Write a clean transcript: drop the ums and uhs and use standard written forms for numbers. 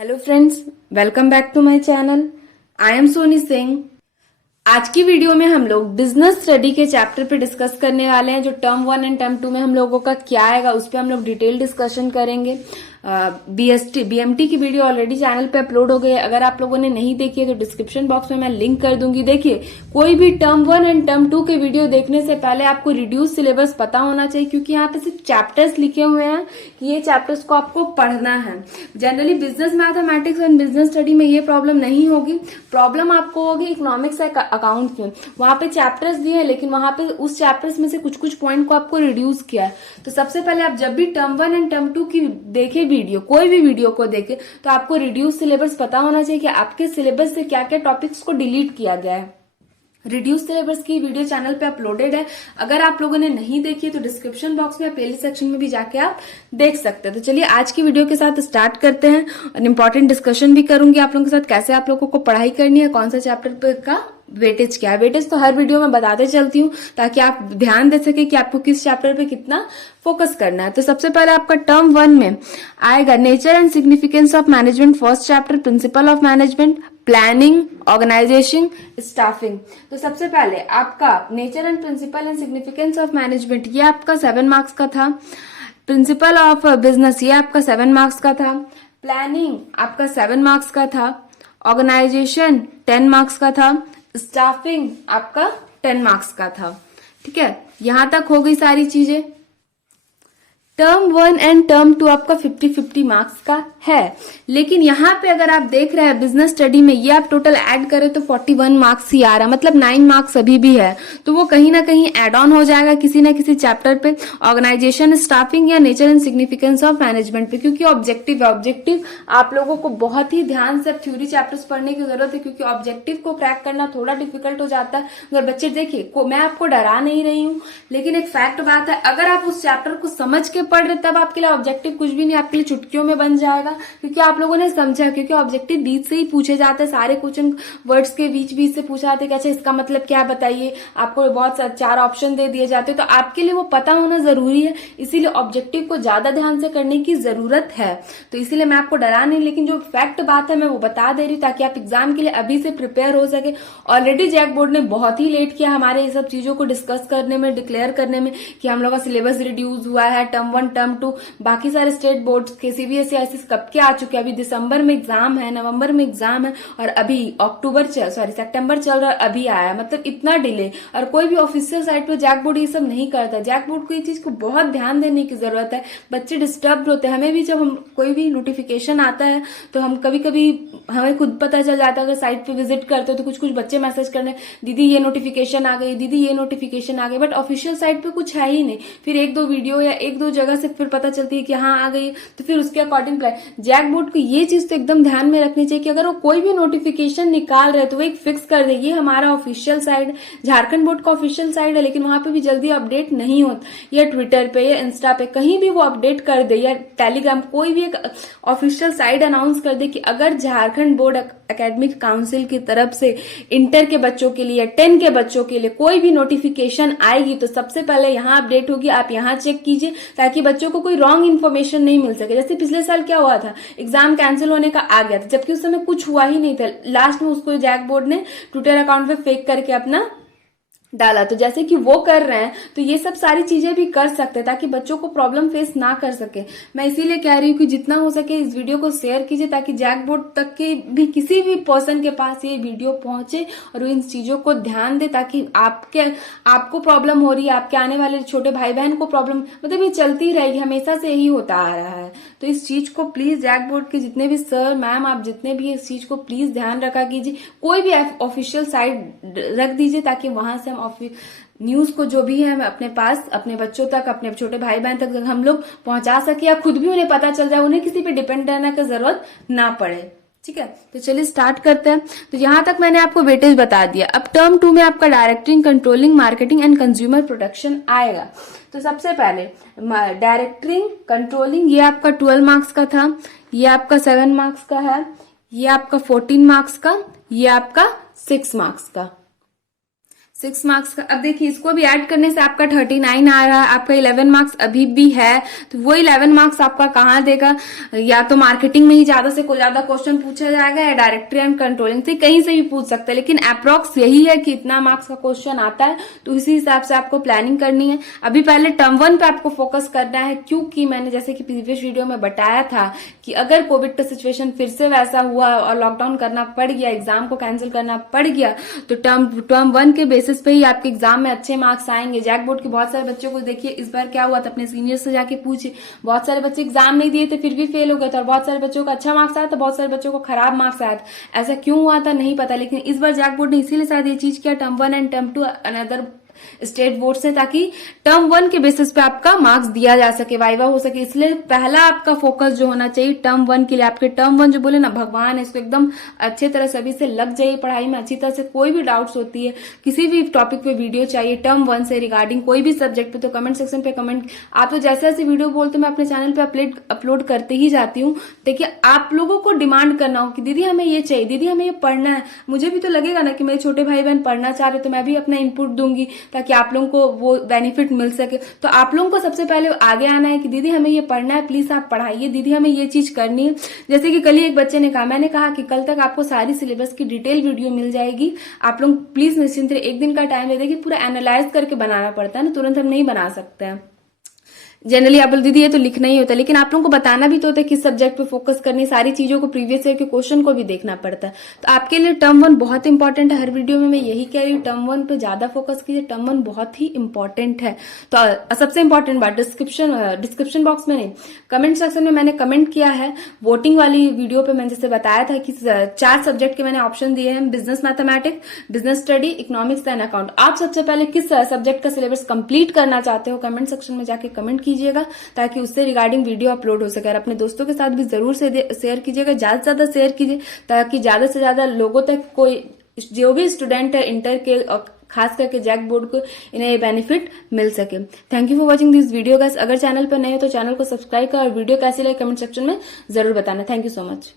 Hello friends, welcome back to my channel. I am Soni Singh. आज की video में हम लोग बिजनेस स्टडी के चैप्टर पे डिस्कस करने वाले हैं। जो टर्म 1 एंड टर्म 2 में हम लोगों का क्या आएगा उस पर हम लोग डिटेल डिस्कशन करेंगे। बीएमटी की वीडियो ऑलरेडी चैनल पे अपलोड हो गई है। अगर आप लोगों ने नहीं देखी है तो डिस्क्रिप्शन बॉक्स में मैं लिंक कर दूंगी। देखिए, कोई भी टर्म 1 एंड टर्म 2 के वीडियो देखने से पहले आपको रिड्यूस सिलेबस पता होना चाहिए, क्योंकि यहाँ पे सिर्फ चैप्टर्स लिखे हुए हैं कि ये चैप्टर्स को आपको पढ़ना है। Generally business mathematics and business study में ये प्रॉब्लम नहीं होगी। प्रॉब्लम आपको होगी इकोनॉमिक्स एंड अकाउंट्स में। वहां पे चैप्टर्स दिए हैं, लेकिन वहां पे उस चैप्टर्स में से कुछ कुछ पॉइंट को आपको रिड्यूस किया है। तो सबसे पहले आप जब भी टर्म 1 एंड टर्म 2 की देखे वीडियो, कोई भी वीडियो को देखे, तो आपको रिड्यूस सिलेबस पता होना चाहिए कि आपके सिलेबस से क्या क्या टॉपिक्स को डिलीट किया गया है। रिड्यूस सिलेबस की वीडियो चैनल पे अपलोडेड है। अगर आप लोगों ने नहीं देखी है तो डिस्क्रिप्शन बॉक्स में प्लेलिस्ट सेक्शन में भी जाके आप देख सकते हैं। तो चलिए आज की वीडियो के साथ स्टार्ट करते हैं और इंपॉर्टेंट डिस्कशन भी करूंगी आप लोगों के साथ, कैसे आप लोगों को पढ़ाई करनी है, कौन सा चैप्टर पे का वेटेज क्या है। वेटेज तो हर वीडियो में बताते चलती हूँ ताकि आप ध्यान दे सके कि आपको किस चैप्टर पे कितना फोकस करना है। तो सबसे पहले आपका टर्म 1 में आएगा nature and significance of management, first chapter principle of management, planning, organisation, staffing. तो सबसे पहले आपका nature and principle and significance of management ये आपका 7 मार्क्स का था। प्रिंसिपल ऑफ बिजनेस ये आपका 7 मार्क्स का था। प्लानिंग आपका 7 मार्क्स का था। ऑर्गेनाइजेशन 10 मार्क्स का था। स्टाफिंग आपका 10 मार्क्स का था। ठीक है, यहां तक हो गई सारी चीजें। टर्म 1 एंड टर्म 2 आपका 50-50 मार्क्स का है, लेकिन यहाँ पे अगर आप देख रहे हैं बिजनेस स्टडी में ये आप टोटल ऐड करें तो 41 मार्क्स ही आ रहा है, मतलब 9 मार्क्स अभी भी है। तो वो कहीं ना कहीं एड ऑन हो जाएगा किसी ना किसी चैप्टर पे, ऑर्गेनाइजेशन, स्टाफिंग या nature and significance of management पे, क्योंकि ऑब्जेक्टिव है। ऑब्जेक्टिव आप लोगों को बहुत ही ध्यान से थ्योरी चैप्टर्स पढ़ने की जरूरत है, क्योंकि ऑब्जेक्टिव को क्रैक करना थोड़ा डिफिकल्ट हो जाता है। अगर बच्चे देखिए, मैं आपको डरा नहीं रही हूँ, लेकिन एक फैक्ट बात है, अगर आप उस चैप्टर को समझ के पढ़ रहे तब आपके लिए ऑब्जेक्टिव कुछ भी नहीं, आपके लिए चुटकियों में बन जाएगा, क्योंकि आप लोगों ने समझा। क्योंकि ऑब्जेक्टिव बीच से ही पूछे जाते हैं, सारे क्वेश्चन वर्ड्स के बीच बीच से पूछा जाते हैं कि अच्छा इसका मतलब क्या बताइए। आपको बहुत 4 ऑप्शन दे दिए जाते हैं, तो आपके लिए वो पता होना जरूरी है। इसीलिए ऑब्जेक्टिव को ज्यादा ध्यान से करने की जरूरत है। तो इसीलिए मैं आपको डरा नहीं, लेकिन जो फैक्ट बात है मैं वो बता दे रही हूँ ताकि आप एग्जाम के लिए अभी से प्रिपेयर हो सके। ऑलरेडी जैक बोर्ड ने बहुत ही लेट किया हमारे ये सब चीजों को डिस्कस करने में, डिक्लेयर करने में कि हम लोग का सिलेबस रिड्यूस हुआ है। टर्म 1 टर्म 2 बाकी सारे स्टेट बोर्ड के सीबीएसई आईसीएसई कब के आ चुके हैं। अभी दिसंबर में एग्जाम है, नवंबर में एग्जाम है, और अभी सितंबर चल रहा है, अभी आया। मतलब इतना डिले। और कोई भी ऑफिशियल साइट पे जैक बोर्ड ये सब नहीं करता। जैक बोर्ड को ये चीज को बहुत ध्यान देने की जरूरत है। बच्चे डिस्टर्ब होते हैं। हमें भी जब हम कोई भी नोटिफिकेशन आता है तो हम कभी कभी हमें खुद पता चल जाता है, अगर साइट पे विजिट करते हो तो कुछ कुछ बच्चे मैसेज करने, दीदी ये नोटिफिकेशन आ गई, दीदी ये नोटिफिकेशन आ गई, बट ऑफिशियल साइट पे कुछ है ही नहीं। फिर 1-2 वीडियो या 1-2 जगह से फिर पता चलती है कि हाँ आ गई, तो फिर उसके अकॉर्डिंग जैक बोर्ड को ये चीज तो एकदम ध्यान में रखनी चाहिए कि अगर वो कोई भी नोटिफिकेशन निकाल रहे तो वो एक फिक्स कर दे, ये हमारा ऑफिशियल साइट, झारखंड बोर्ड का ऑफिशियल साइट है, लेकिन वहां पे भी जल्दी अपडेट नहीं होता। या ट्विटर पे या इंस्टा पे कहीं भी वो अपडेट कर दे, या टेलीग्राम कोई भी एक ऑफिशियल साइट अनाउंस कर दे कि अगर झारखंड बोर्ड एकेडमिक काउंसिल की तरफ से इंटर के बच्चों के लिए, 10 के बच्चों के लिए कोई भी नोटिफिकेशन आएगी तो सबसे पहले यहाँ अपडेट होगी, आप यहाँ चेक कीजिए ताकि बच्चों को कोई रॉन्ग इन्फॉर्मेशन नहीं मिल सके। जैसे पिछले साल क्या हुआ था, एग्जाम कैंसिल होने का आ गया था, जबकि उस समय कुछ हुआ ही नहीं था। लास्ट में उसको जैक बोर्ड ने ट्विटर अकाउंट पे फेक करके अपना डाला। तो जैसे कि वो कर रहे हैं तो ये सब सारी चीजें भी कर सकते हैं ताकि बच्चों को प्रॉब्लम फेस ना कर सके। मैं इसीलिए कह रही हूँ कि जितना हो सके इस वीडियो को शेयर कीजिए ताकि जैक बोर्ड तक के भी किसी भी पर्सन के पास ये वीडियो पहुंचे और वो इन चीजों को ध्यान दे, ताकि आपको प्रॉब्लम हो रही है, आपके आने वाले छोटे भाई बहन को प्रॉब्लम, मतलब ये चलती रहेगी, हमेशा से यही होता आ रहा है। तो इस चीज को प्लीज जैक बोर्ड के जितने भी सर मैम, आप जितने भी इस चीज को प्लीज ध्यान रखा कीजिए। कोई भी ऑफिशियल साइट रख दीजिए ताकि वहां से हम न्यूज को जो भी है अपने पास, अपने बच्चों तक, अपने छोटे भाई बहन तक हम लोग पहुंचा सके, या खुद भी उन्हें पता चल जाए, उन्हें किसी पे डिपेंड रहने की जरूरत ना पड़े। ठीक है, तो चलिए स्टार्ट करते हैं। तो यहां तक मैंने आपको वेटेज बता दिया। अब टर्म 2 में आपका directing, controlling, marketing and consumer protection आएगा। तो सबसे पहले डायरेक्टिंग, कंट्रोलिंग ये आपका 12 मार्क्स का था, ये आपका 7 मार्क्स का है, ये आपका 14 मार्क्स का, ये आपका 6 मार्क्स का। 6 मार्क्स का। अब देखिए इसको भी ऐड करने से आपका 39 आ रहा है, आपका 11 मार्क्स अभी भी है, तो वो 11 मार्क्स आपका कहाँ देगा? या तो मार्केटिंग में ही ज्यादा से ज्यादा क्वेश्चन पूछा जाएगा, या डायरेक्टरी एंड कंट्रोलिंग से कहीं से भी पूछ सकते हैं, लेकिन अप्रोक्स यही है कि इतना मार्क्स का क्वेश्चन आता है, तो इसी हिसाब से आपको प्लानिंग करनी है। अभी पहले टर्म 1 पे आपको फोकस करना है, क्योंकि मैंने जैसे कि प्रीवियस वीडियो में बताया था कि अगर कोविड का सिचुएशन फिर से वैसा हुआ और लॉकडाउन करना पड़ गया, एग्जाम को कैंसिल करना पड़ गया, तो टर्म 1 के बेसिस पे ही आपके एग्जाम में अच्छे मार्क्स आएंगे। जैक बोर्ड के बहुत सारे बच्चों को देखिए इस बार क्या हुआ था, अपने सीनियर से जाके पूछे, बहुत सारे बच्चे एग्जाम नहीं दिए थे फिर भी फेल हो गए थे, और बहुत सारे बच्चों का अच्छा मार्क्स आया था, बहुत सारे बच्चों को खराब मार्क्स आया था। ऐसा क्यों हुआ था नहीं पता, लेकिन इस बार जैक बोर्ड ने इसीलिए शायद ये चीज किया, term 1 and term 2 another state board से, ताकि टर्म 1 के बेसिस पे आपका मार्क्स दिया जा सके, वाइवा हो सके। इसलिए पहला आपका फोकस जो होना चाहिए टर्म 1 के लिए, आपके टर्म 1 जो बोले ना भगवान है, इसको एकदम अच्छे तरह सभी से लग जाइए पढ़ाई में अच्छी तरह से। कोई भी डाउट्स होती है, किसी भी टॉपिक पे वीडियो चाहिए टर्म 1 से रिगार्डिंग कोई भी सब्जेक्ट पे, तो कमेंट सेक्शन पे कमेंट, आप तो जैसे जैसे वीडियो बोलते मैं अपने चैनल पे अपलोड करते ही जाती हूँ। देखिए आप लोगों को डिमांड करना हो कि दीदी हमें ये चाहिए, दीदी हमें ये पढ़ना है, मुझे भी तो लगेगा ना कि मेरे छोटे भाई बहन पढ़ना चाह रहे, तो मैं भी अपना इनपुट दूंगी ताकि आप लोगों को वो बेनिफिट मिल सके। तो आप लोगों को सबसे पहले आगे आना है कि दीदी हमें ये पढ़ना है, प्लीज आप पढ़ाइए, दीदी हमें ये चीज करनी है। जैसे कि कल ही एक बच्चे ने कहा, मैंने कहा कि कल तक आपको सारी सिलेबस की डिटेल वीडियो मिल जाएगी, आप लोग प्लीज निश्चिंत रहिए, एक दिन का टाइम दे देंगे, पूरा एनालाइज करके बनाना पड़ता है ना, तुरंत हम नहीं बना सकते हैं। जनरली आप बोल दीदी ये तो लिखना ही होता है, लेकिन आप लोगों को बताना भी तो होता है किस सब्जेक्ट पे फोकस करनी, सारी चीजों को प्रीवियस ईयर के क्वेश्चन को भी देखना पड़ता है। तो आपके लिए टर्म 1 बहुत इंपॉर्टेंट है, हर वीडियो में मैं यही कह रही हूँ, टर्म 1 पे ज्यादा फोकस कीजिए, टर्म 1 बहुत ही इंपॉर्टेंट है। तो सबसे इंपॉर्टेंट बात, डिस्क्रिप्शन बॉक्स में नहीं, कमेंट सेक्शन में मैंने कमेंट किया है, वोटिंग वाली वीडियो पे मैंने जैसे बताया था कि 4 सब्जेक्ट के मैंने ऑप्शन दिए हैं, business mathematics, business study, economics and account. आप सबसे पहले किस सब्जेक्ट का सिलेबस कंप्लीट करना चाहते हो, कमेंट सेक्शन में जाके कमेंट कीजिएगा, ताकि उससे रिगार्डिंग वीडियो अपलोड हो सके। और अपने दोस्तों के साथ भी जरूर से शेयर कीजिएगा, ज्यादा से ज्यादा शेयर कीजिए, ताकि ज्यादा से ज्यादा लोगों तक कोई जो भी स्टूडेंट है इंटर के और खास करके जैक बोर्ड को, इन्हें ये बेनिफिट मिल सके। Thank you for watching this video guys. अगर चैनल पर नए हो तो चैनल को सब्सक्राइब कर, और वीडियो कैसी लगे कमेंट सेक्शन में जरूर बताना। Thank you so much.